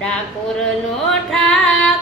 ડાકોરનો Thakor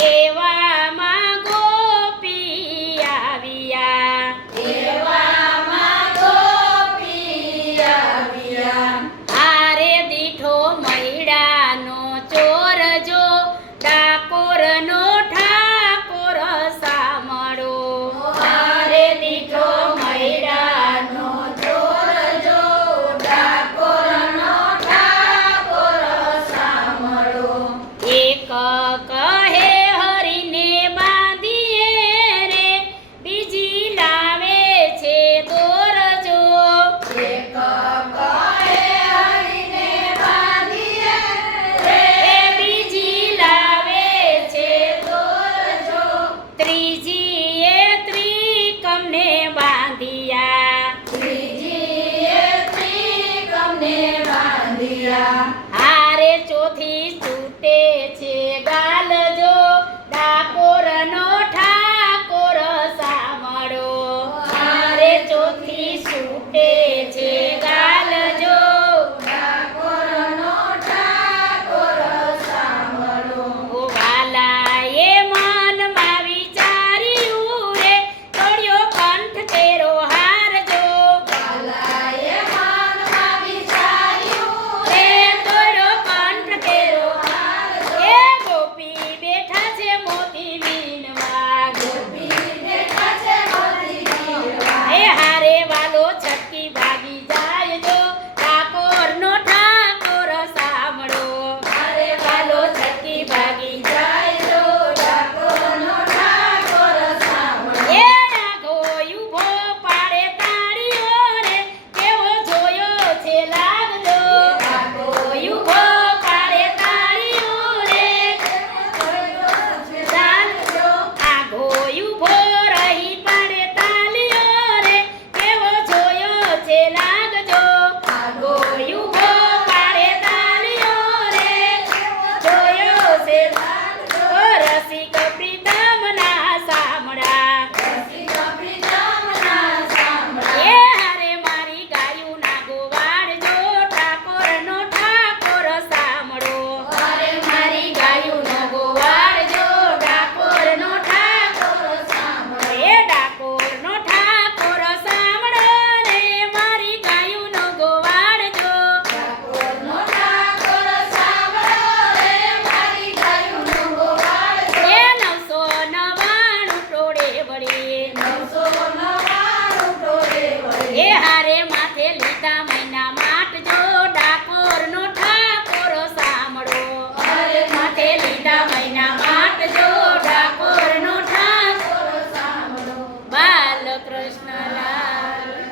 A હારે ચોથી.